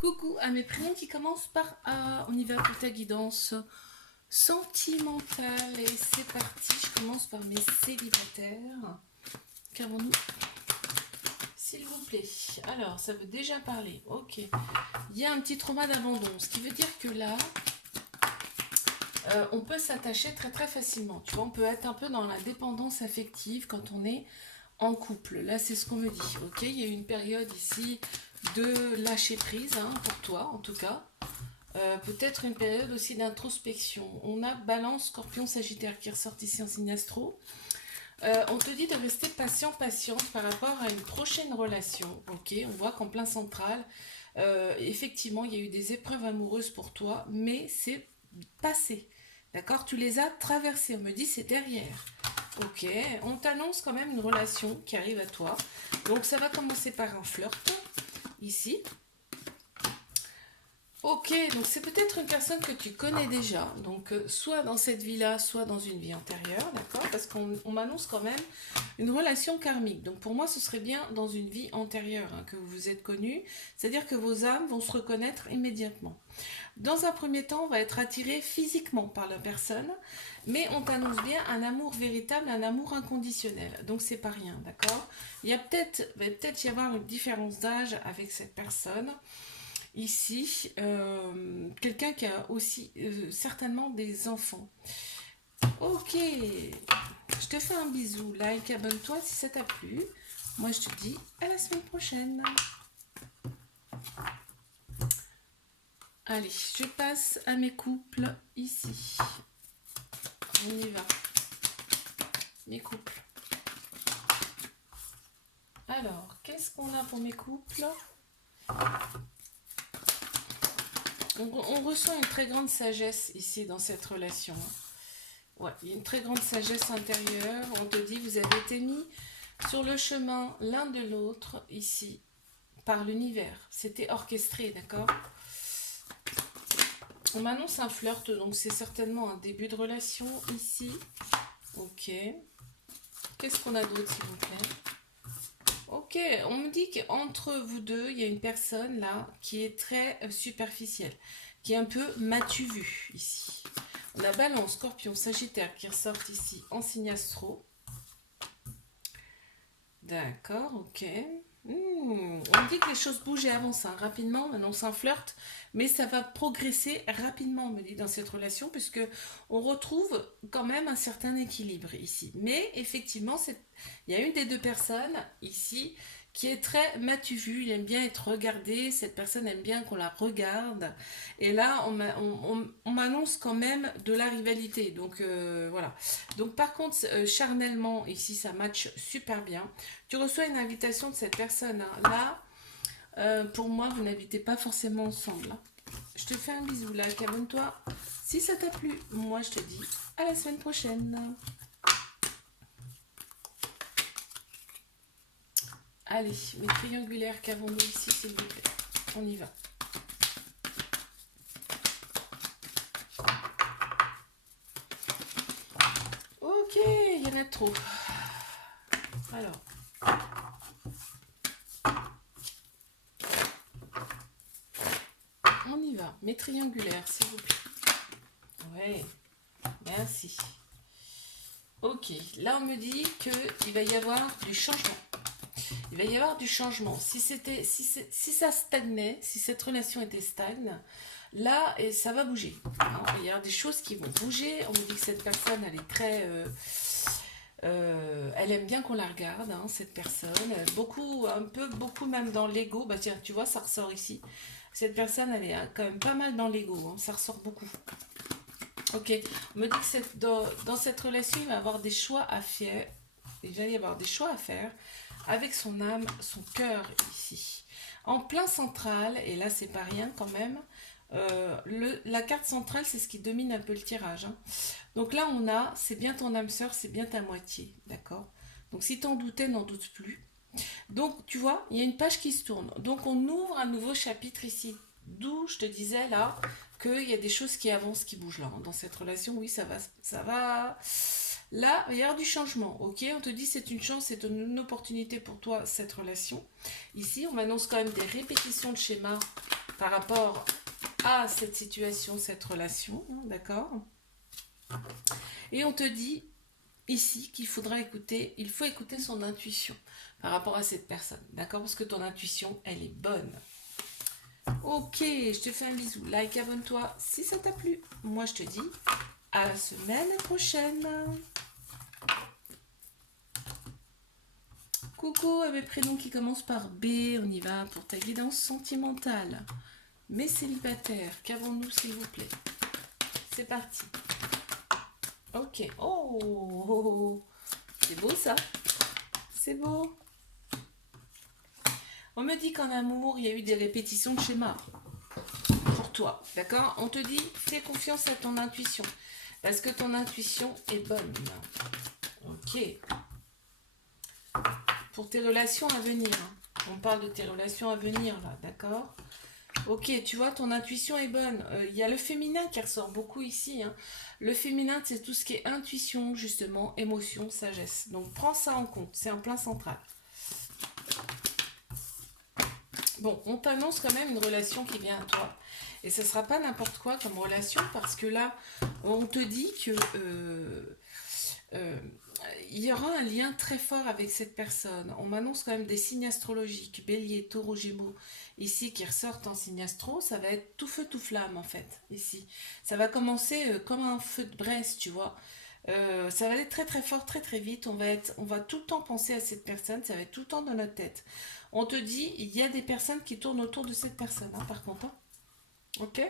Coucou à mes prénoms qui commencent par A. On y va pour ta guidance sentimentale. Et c'est parti. Je commence par mes célibataires. Qu'avons-nous, s'il vous plaît? Alors, ça veut déjà parler. Ok. Il y a un petit trauma d'abandon. Ce qui veut dire que là, on peut s'attacher très très facilement. Tu vois, on peut être un peu dans la dépendance affective quand on est en couple. Là, c'est ce qu'on me dit. Ok, il y a eu une période ici de lâcher prise, hein, pour toi en tout cas. Peut-être une période aussi d'introspection. On a Balance, Scorpion, Sagittaire qui ressortent ici en signe astro. On te dit de rester patiente par rapport à une prochaine relation. Ok, on voit qu'en plein central, effectivement, il y a eu des épreuves amoureuses pour toi, mais c'est passé. D'accord? Tu les as traversées. On me dit c'est derrière. Ok, on t'annonce quand même une relation qui arrive à toi. Donc ça va commencer par un flirt, ici. Ok, donc c'est peut-être une personne que tu connais déjà, donc soit dans cette vie-là, soit dans une vie antérieure, d'accord? Parce qu'on m'annonce quand même une relation karmique. Donc pour moi, ce serait bien dans une vie antérieure, hein, que vous vous êtes connus, c'est-à-dire que vos âmes vont se reconnaître immédiatement. Dans un premier temps, on va être attiré physiquement par la personne, mais on t'annonce bien un amour véritable, un amour inconditionnel. Donc c'est pas rien, d'accord? Il y a va peut-être y avoir une différence d'âge avec cette personne. Ici, quelqu'un qui a aussi certainement des enfants. Ok, je te fais un bisou, like, abonne-toi si ça t'a plu. Moi, je te dis à la semaine prochaine. Allez, je passe à mes couples ici. On y va. Mes couples. Alors, qu'est-ce qu'on a pour mes couples? On ressent une très grande sagesse ici dans cette relation. Ouais, il y a une très grande sagesse intérieure. On te dit, vous avez été mis sur le chemin l'un de l'autre ici par l'univers. C'était orchestré, d'accord? On m'annonce un flirt, donc c'est certainement un début de relation ici. Ok. Qu'est-ce qu'on a d'autre, s'il vous plaît? Ok, on me dit qu'entre vous deux, il y a une personne là qui est très superficielle, qui est un peu m'as-tu vu ici. On a Balance, Scorpion, Sagittaire qui ressortent ici en signe astro. D'accord, ok. On me dit que les choses bougent et avancent, hein, rapidement. Maintenant, c'est un flirt, mais ça va progresser rapidement, on me dit, dans cette relation, puisque on retrouve quand même un certain équilibre ici. Mais effectivement, il y a une des deux personnes ici qui est très m'as-tu vu, il aime bien être regardé, cette personne aime bien qu'on la regarde. Et là, on m'annonce quand même de la rivalité. Donc voilà. Donc par contre, charnellement, ici, ça match super bien. Tu reçois une invitation de cette personne, hein. Là, pour moi, vous n'habitez pas forcément ensemble, hein. Je te fais un bisou là, abonne-toi si ça t'a plu. Moi, je te dis à la semaine prochaine. Allez, mes triangulaires qu'avons-nous ici, s'il vous plaît? On y va. Ok, il y en a trop. Alors. On y va. Mes triangulaires, s'il vous plaît. Ouais, merci. Ok, là on me dit qu'il va y avoir du changement. Il va y avoir du changement. Si ça stagnait, si cette relation était stagne, là, ça va bouger, hein. Il y a des choses qui vont bouger. On me dit que cette personne, elle est très... elle aime bien qu'on la regarde, hein, cette personne. Beaucoup, un peu, beaucoup même dans l'ego. Bah tiens, tu vois, ça ressort ici. Cette personne, elle est quand même pas mal dans l'ego, hein, ça ressort beaucoup. Ok, on me dit que dans cette relation, il va y avoir des choix à faire. Il va y avoir des choix à faire avec son âme, son cœur ici. En plein central, et là c'est pas rien quand même, la carte centrale c'est ce qui domine un peu le tirage, hein. Donc là on a, c'est bien ton âme sœur, c'est bien ta moitié, d'accord? Donc si t'en doutais, n'en doute plus. Donc tu vois, il y a une page qui se tourne. Donc on ouvre un nouveau chapitre ici. D'où je te disais là qu'il y a des choses qui avancent, qui bougent là, hein. Dans cette relation, oui, ça va, ça va. Là, il y a du changement, ok? On te dit c'est une chance, c'est une opportunité pour toi, cette relation. Ici, on m'annonce quand même des répétitions de schémas par rapport à cette situation, cette relation, hein, d'accord? Et on te dit ici qu'il faudra écouter, il faut écouter son intuition par rapport à cette personne, d'accord? Parce que ton intuition, elle est bonne. Ok, je te fais un bisou. Like, abonne-toi si ça t'a plu. Moi, je te dis à la semaine prochaine. Coucou à mes prénoms qui commencent par B. On y va pour ta guidance sentimentale. Mes célibataires, qu'avons-nous s'il vous plaît? C'est parti. Ok. Oh, c'est beau ça. C'est beau. On me dit qu'en amour, il y a eu des répétitions de schémas pour toi. D'accord? On te dit, fais confiance à ton intuition. Parce que ton intuition est bonne. Ok. Pour tes relations à venir. On parle de tes relations à venir là. D'accord? Ok, tu vois, ton intuition est bonne. Il y a le féminin qui ressort beaucoup ici. Hein. Le féminin, c'est tout ce qui est intuition, justement, émotion, sagesse. Donc, prends ça en compte. C'est un plein central. Bon, on t'annonce quand même une relation qui vient à toi. Et ce ne sera pas n'importe quoi comme relation parce que là, on te dit que il y aura un lien très fort avec cette personne. On m'annonce quand même des signes astrologiques, Bélier, Taureau, Gémeaux, ici qui ressortent en signe astro. Ça va être tout feu, tout flamme en fait, ici. Ça va commencer comme un feu de braise, tu vois. Ça va aller très très fort, très très vite. On va tout le temps penser à cette personne, ça va être tout le temps dans notre tête. On te dit, il y a des personnes qui tournent autour de cette personne, hein, par contre. Hein. Ok?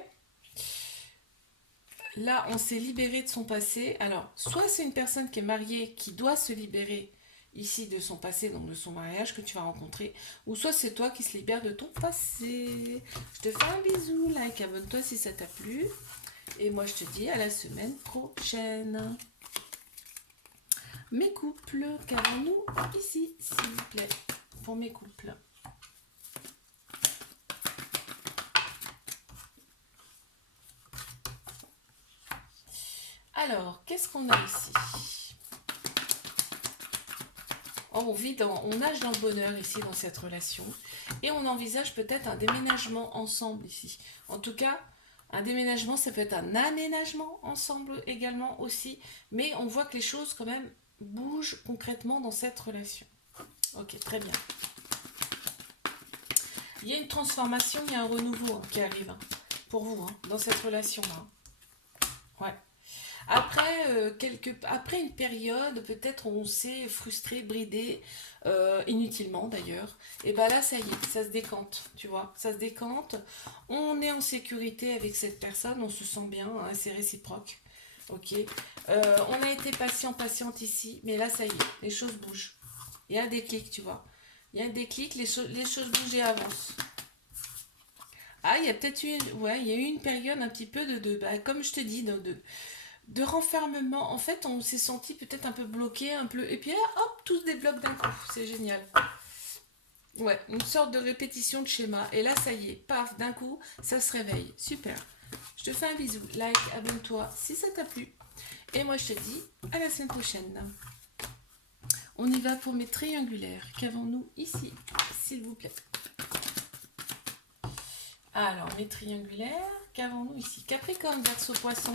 Là, on s'est libéré de son passé. Alors, soit c'est une personne qui est mariée, qui doit se libérer ici de son passé, donc de son mariage que tu vas rencontrer, ou soit c'est toi qui se libère de ton passé. Je te fais un bisou, like, abonne-toi si ça t'a plu. Et moi, je te dis à la semaine prochaine. Mes couples, qu'avons-nous ici, s'il vous plaît, pour mes couples? Alors, qu'est-ce qu'on a ici? On nage dans le bonheur ici dans cette relation et on envisage peut-être un déménagement ensemble ici. En tout cas, un déménagement, ça peut être un aménagement ensemble également aussi, mais on voit que les choses quand même bougent concrètement dans cette relation. Ok, très bien. Il y a une transformation, il y a un renouveau hein, qui arrive hein, pour vous hein, dans cette relation-là. Ouais. Après, après une période, peut-être on s'est frustré, bridé, inutilement d'ailleurs, et ben là, ça y est, ça se décante, tu vois, ça se décante. On est en sécurité avec cette personne, on se sent bien, hein, c'est réciproque. Ok. On a été patient, patiente ici, mais là, ça y est, les choses bougent. Il y a un déclic, tu vois. Il y a un déclic, les choses bougent et avancent. Ah, il y a peut-être eu, ouais, il y a eu une période un petit peu bah, comme je te dis, de renfermement. En fait, on s'est senti peut-être un peu bloqué, un peu. Et puis là, hop, tout se débloque d'un coup. C'est génial. Ouais, une sorte de répétition de schéma. Et là, ça y est, paf, d'un coup, ça se réveille. Super. Je te fais un bisou. Like, abonne-toi si ça t'a plu. Et moi, je te dis à la semaine prochaine. On y va pour mes triangulaires. Qu'avons-nous ici, s'il vous plaît? Alors, mes triangulaires, qu'avons-nous ici? Capricorne, Verseau, Poisson,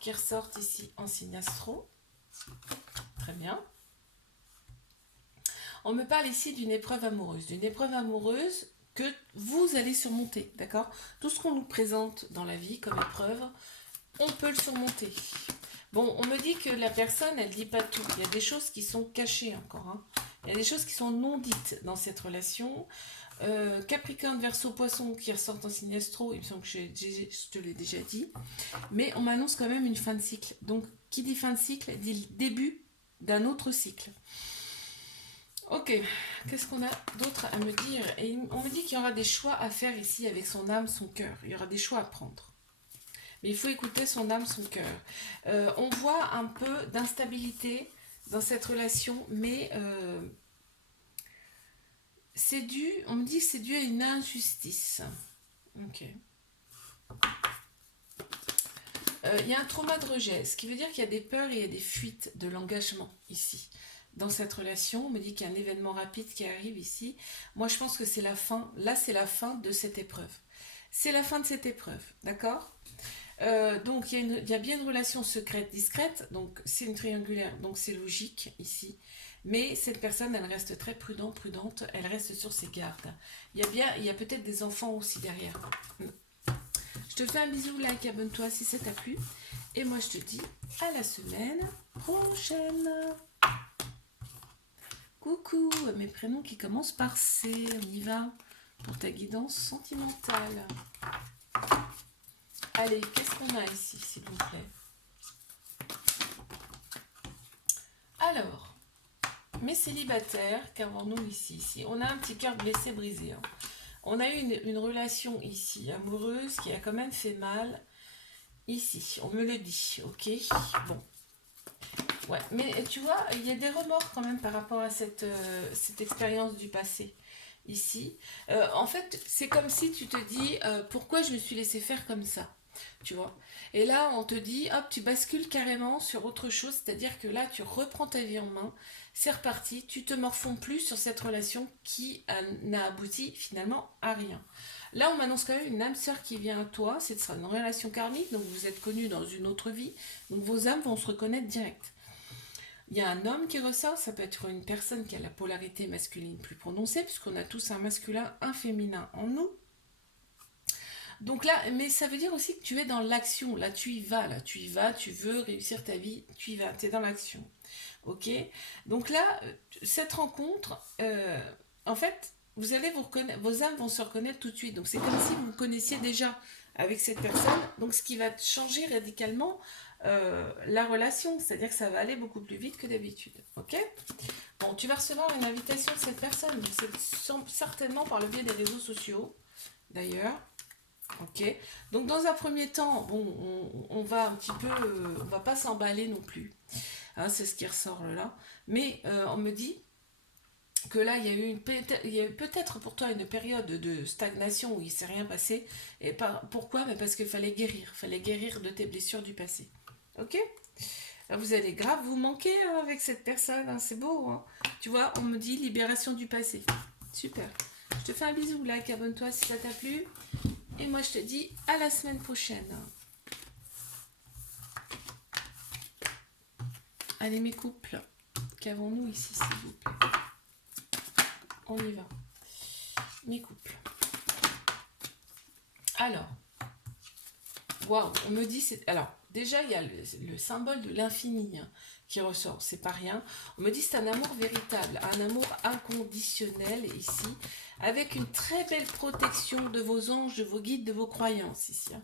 qui ressortent ici en signe astro. Très bien. On me parle ici d'une épreuve amoureuse que vous allez surmonter, d'accord? Tout ce qu'on nous présente dans la vie comme épreuve, on peut le surmonter. Bon, on me dit que la personne, elle ne dit pas tout. Il y a des choses qui sont cachées encore. Hein. Il y a des choses qui sont non dites dans cette relation. Capricorne, Verseau, Poisson qui ressortent en signe astro, il me semble que je te l'ai déjà dit. Mais on m'annonce quand même une fin de cycle. Donc, qui dit fin de cycle dit le début d'un autre cycle. Ok, qu'est-ce qu'on a d'autre à me dire? Et on me dit qu'il y aura des choix à faire ici avec son âme, son cœur. Il y aura des choix à prendre. Mais il faut écouter son âme, son cœur. On voit un peu d'instabilité dans cette relation, mais c'est dû, on me dit que c'est dû à une injustice. Ok. Il y a un trauma de rejet, ce qui veut dire qu'il y a des peurs et il y a des fuites de l'engagement ici. Dans cette relation, on me dit qu'il y a un événement rapide qui arrive ici. Moi, je pense que c'est la fin. Là, c'est la fin de cette épreuve. c'est la fin de cette épreuve, d'accord? Donc il y a bien une relation secrète, discrète, donc c'est une triangulaire, donc c'est logique ici. Mais cette personne, elle reste très prudente, elle reste sur ses gardes. Il y a peut-être des enfants aussi derrière. Je te fais un bisou, like, abonne-toi si ça t'a plu. Et moi, je te dis à la semaine prochaine. Coucou, mes prénoms qui commencent par C. On y va pour ta guidance sentimentale. Allez, qu'est-ce qu'on a ici, s'il vous plaît? Alors, mes célibataires, qu'avons-nous ici? On a un petit cœur blessé, brisé. Hein. On a eu une relation ici, amoureuse, qui a quand même fait mal. Ici, on me le dit, ok? Bon. Ouais, mais tu vois, il y a des remords quand même par rapport à cette expérience du passé. Ici. En fait, c'est comme si tu te dis pourquoi je me suis laissé faire comme ça, tu vois. Et là, on te dit, hop, tu bascules carrément sur autre chose, c'est-à-dire que là, tu reprends ta vie en main, c'est reparti, tu te morfonds plus sur cette relation qui n'a abouti finalement à rien. Là, on m'annonce quand même une âme sœur qui vient à toi, ce sera une relation karmique, donc vous êtes connus dans une autre vie, donc vos âmes vont se reconnaître direct. Il y a un homme qui ressort, ça peut être une personne qui a la polarité masculine plus prononcée, puisqu'on a tous un masculin, un féminin en nous. Donc là, mais ça veut dire aussi que tu es dans l'action. Là, tu y vas, tu veux réussir ta vie, tu y vas, tu es dans l'action. Ok? Donc là, cette rencontre, en fait, vous allez vous reconnaître, vos âmes vont se reconnaître tout de suite. Donc c'est comme si vous vous connaissiez déjà avec cette personne. Donc ce qui va changer radicalement la relation, c'est-à-dire que ça va aller beaucoup plus vite que d'habitude. Ok? Bon, tu vas recevoir une invitation de cette personne. C'est certainement par le biais des réseaux sociaux, d'ailleurs. Ok. Donc dans un premier temps, bon, on va un petit peu, on va pas s'emballer non plus. Hein, c'est ce qui ressort là. Mais on me dit que là, il y a eu peut-être pour toi une période de stagnation où il ne s'est rien passé. Et pourquoi? Mais parce qu'il fallait guérir de tes blessures du passé. Ok? Là, vous allez grave vous manquer hein, avec cette personne, hein, c'est beau. Hein. Tu vois, on me dit libération du passé. Super. Je te fais un bisou, like, abonne-toi si ça t'a plu. Et moi, je te dis à la semaine prochaine. Allez, mes couples, qu'avons-nous ici, s'il vous plaît? On y va. Mes couples. Alors, waouh, on me dit... Alors, déjà, il y a le symbole de l'infini hein, qui ressort, c'est pas rien. On me dit c'est un amour véritable, un amour inconditionnel ici, avec une très belle protection de vos anges, de vos guides, de vos croyances ici. Hein.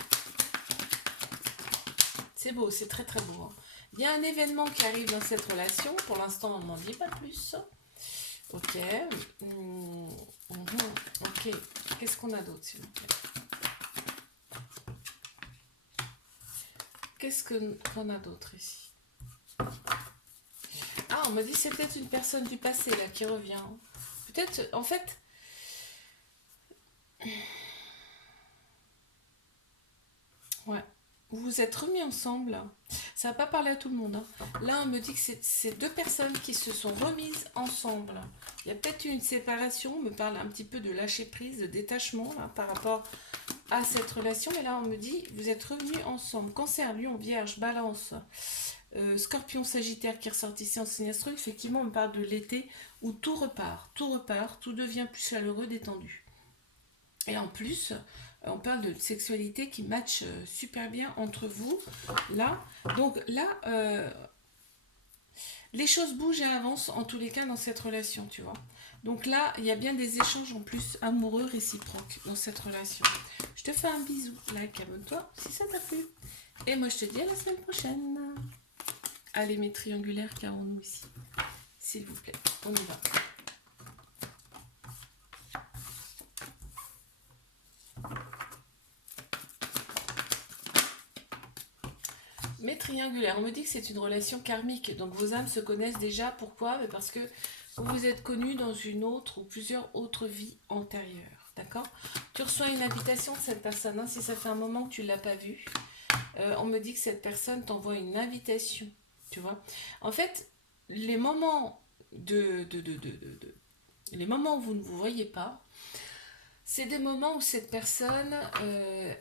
C'est beau, c'est très très beau. Hein. Il y a un événement qui arrive dans cette relation, pour l'instant on ne m'en dit pas plus. Ok. Ok. Qu'est-ce qu'on a d'autre s'il vous plaît? Qu'est-ce qu'on a d'autre ici? Ah, on me dit c'est peut-être une personne du passé là qui revient. Peut-être, en fait... Ouais. Vous vous êtes remis ensemble. Ça va pas parler à tout le monde. Hein. Là, on me dit que c'est deux personnes qui se sont remises ensemble. Il y a peut-être eu une séparation. On me parle un petit peu de lâcher prise, de détachement là, par rapport à cette relation. Mais là, on me dit vous êtes revenus ensemble. Cancer, Lion, Vierge, Balance, Scorpion, Sagittaire qui ressortent ici en signe astro. Effectivement, on me parle de l'été où tout repart, tout devient plus chaleureux, détendu. Et en plus, on parle de sexualité qui match super bien entre vous. Là, donc là, les choses bougent et avancent en tous les cas dans cette relation, tu vois. Donc là, il y a bien des échanges en plus amoureux réciproques dans cette relation. Je te fais un bisou, like, abonne-toi si ça t'a plu. Et moi, je te dis à la semaine prochaine. Allez, mes triangulaires, qu'avons-nous ici? S'il vous plaît, on y va. Mais triangulaire, on me dit que c'est une relation karmique, donc vos âmes se connaissent déjà. Pourquoi? Parce que vous vous êtes connus dans une autre ou plusieurs autres vies antérieures, d'accord? Tu reçois une invitation de cette personne, hein, si ça fait un moment que tu ne l'as pas vue. On me dit que cette personne t'envoie une invitation, tu vois? En fait, les moments les moments où vous ne vous voyez pas, C'est des moments où cette personne,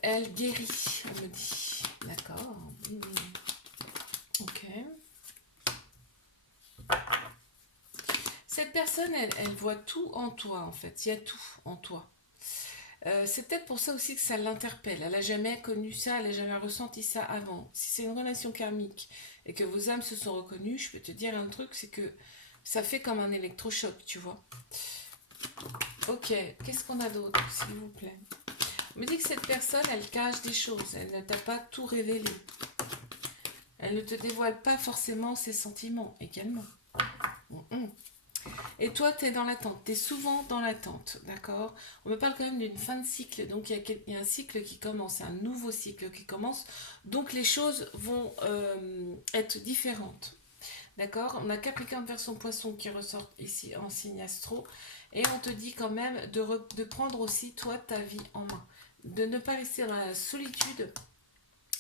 elle guérit, on me dit. D'accord. Ok. Cette personne, elle voit tout en toi, en fait. Il y a tout en toi. C'est peut-être pour ça aussi que ça l'interpelle. Elle n'a jamais connu ça, elle n'a jamais ressenti ça avant. Si c'est une relation karmique et que vos âmes se sont reconnues, je peux te dire un truc, c'est que ça fait comme un électrochoc, tu vois. Ok, qu'est-ce qu'on a d'autre, s'il vous plaît? On me dit que cette personne, elle cache des choses, elle ne t'a pas tout révélé. Elle ne te dévoile pas forcément ses sentiments également. Et toi, tu es dans l'attente, tu es souvent dans l'attente, d'accord? On me parle quand même d'une fin de cycle, donc il y a un cycle qui commence, un nouveau cycle qui commence, donc les choses vont être différentes, d'accord? On a Capricorne version Poisson qui ressort ici en signe astro, et on te dit quand même de prendre aussi, toi, ta vie en main, de ne pas rester dans la solitude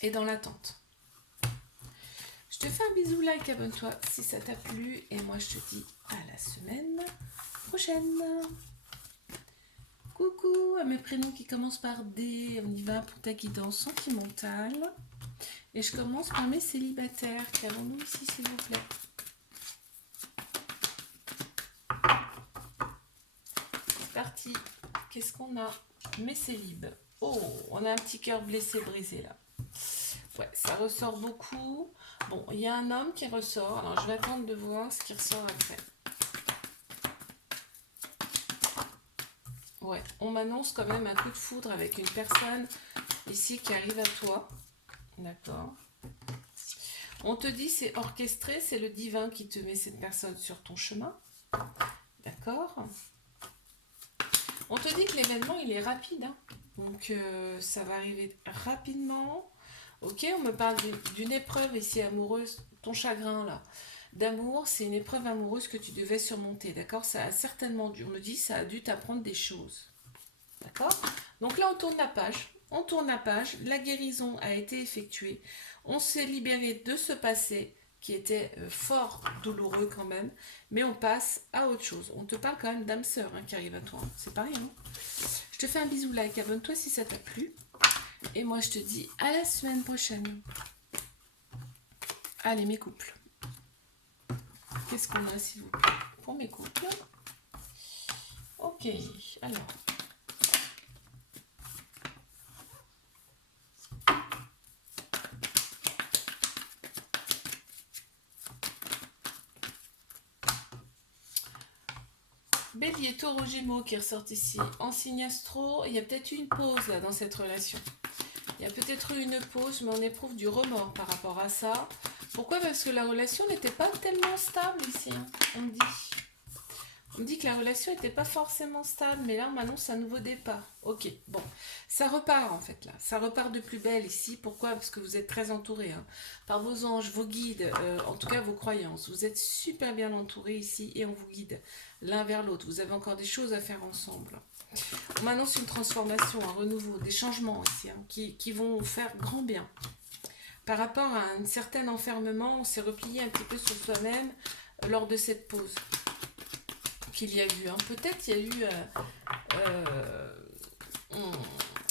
et dans l'attente. Je te fais un bisou, like, abonne-toi si ça t'a plu, et moi je te dis à la semaine prochaine. Coucou à mes prénoms qui commencent par D, on y va pour ta guidance sentimentale. Et je commence par mes célibataires. Qu'avons-nous ici, s'il vous plaît? C'est parti. Qu'est-ce qu'on a? Mes célibes. Oh, on a un petit cœur blessé, brisé là. Ouais, ça ressort beaucoup. Bon, il y a un homme qui ressort. Alors, je vais attendre de voir ce qui ressort après. Ouais, on m'annonce quand même un coup de foudre avec une personne ici qui arrive à toi. D'accord. On te dit c'est orchestré, c'est le divin qui te met cette personne sur ton chemin. D'accord. On te dit que l'événement il est rapide. Hein. Donc ça va arriver rapidement. Ok, on me parle d'une épreuve ici amoureuse, ton chagrin là. D'amour, c'est une épreuve amoureuse que tu devais surmonter. D'accord. Ça a certainement dû, on me dit, ça a dû t'apprendre des choses. D'accord. Donc là on tourne la page. On tourne la page, la guérison a été effectuée, on s'est libéré de ce passé qui était fort douloureux quand même, mais on passe à autre chose. On te parle quand même d'âme sœur qui arrive à toi, c'est pas rien. Je te fais un bisou, like, abonne-toi si ça t'a plu, et moi je te dis à la semaine prochaine. Allez mes couples, qu'est-ce qu'on a s'il vous plaît pour mes couples? Ok, alors... Bélier, Taureau, Gémeaux qui ressortent ici en signe astro. Il y a peut-être eu une pause là dans cette relation. Il y a peut-être eu une pause, mais on éprouve du remords par rapport à ça. Pourquoi? Parce que la relation n'était pas tellement stable ici. On me dit que la relation n'était pas forcément stable, mais là on m'annonce un nouveau départ. Ok, bon, ça repart en fait là. Ça repart de plus belle ici. Pourquoi? Parce que vous êtes très entouré par vos anges, vos guides, en tout cas vos croyances. Vous êtes super bien entouré ici et on vous guide l'un vers l'autre. Vous avez encore des choses à faire ensemble. On m'annonce une transformation, un renouveau, des changements ici qui vont faire grand bien. Par rapport à un certain enfermement, on s'est replié un petit peu sur soi-même lors de cette pause qu'il y a eu. Peut-être il y a eu...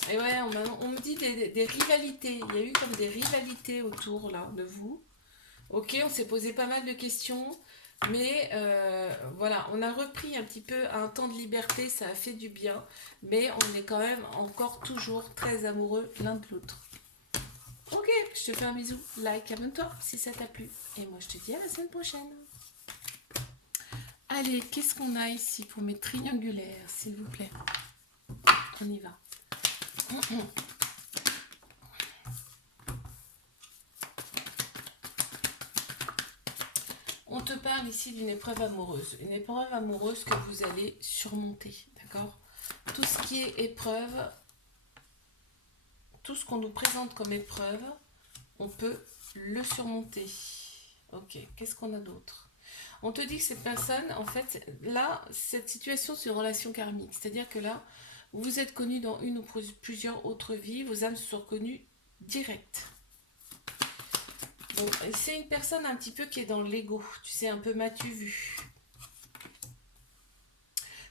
et ouais, on me dit des rivalités. Il y a eu comme des rivalités autour là, de vous. Ok, on s'est posé pas mal de questions. Mais voilà, on a repris un petit peu un temps de liberté, ça a fait du bien, mais on est quand même encore toujours très amoureux l'un de l'autre. Ok, je te fais un bisou, like, abonne-toi si ça t'a plu, et moi je te dis à la semaine prochaine. Allez, qu'est-ce qu'on a ici pour mes triangulaires, s'il vous plaît? On y va. On te parle ici d'une épreuve amoureuse. Une épreuve amoureuse que vous allez surmonter, d'accord? Tout ce qui est épreuve, tout ce qu'on nous présente comme épreuve, on peut le surmonter. Ok, qu'est-ce qu'on a d'autre? On te dit que cette personne, en fait, là, cette situation, c'est une relation karmique. C'est-à-dire que là, vous vous êtes connus dans une ou plusieurs autres vies, vos âmes se sont reconnues direct. Donc, c'est une personne un petit peu qui est dans l'ego, tu sais, un peu m'as-tu vu.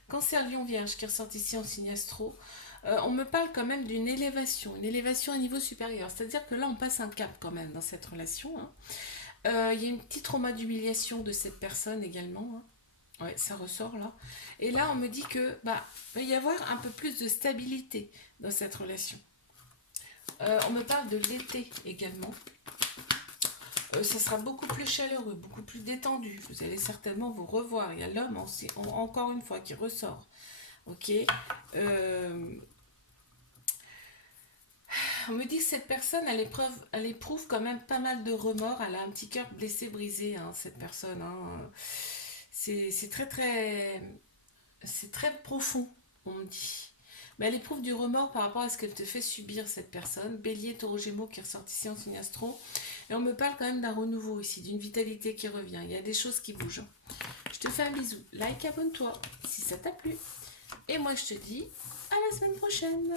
Cancer, Lion, Vierge qui ressort ici en signe astro. On me parle quand même d'une élévation, une élévation à niveau supérieur. C'est-à-dire que là, on passe un cap quand même dans cette relation. Hein. Il y a une petite trauma d'humiliation de cette personne également. Hein. Ouais, ça ressort là. Et là, on me dit que va y avoir un peu plus de stabilité dans cette relation. On me parle de l'été également. Ça sera beaucoup plus chaleureux, beaucoup plus détendu. Vous allez certainement vous revoir. Il y a l'homme encore une fois qui ressort. Ok. On me dit que cette personne, elle éprouve quand même pas mal de remords. Elle a un petit cœur blessé, brisé, hein, cette personne. Hein. C'est très profond, on me dit. Mais elle éprouve du remords par rapport à ce qu'elle te fait subir, cette personne. Bélier, Taureau, Gémeaux qui ressort ici en signe astro. Et on me parle quand même d'un renouveau ici, d'une vitalité qui revient. Il y a des choses qui bougent. Je te fais un bisou. Like, abonne-toi si ça t'a plu. Et moi, je te dis à la semaine prochaine.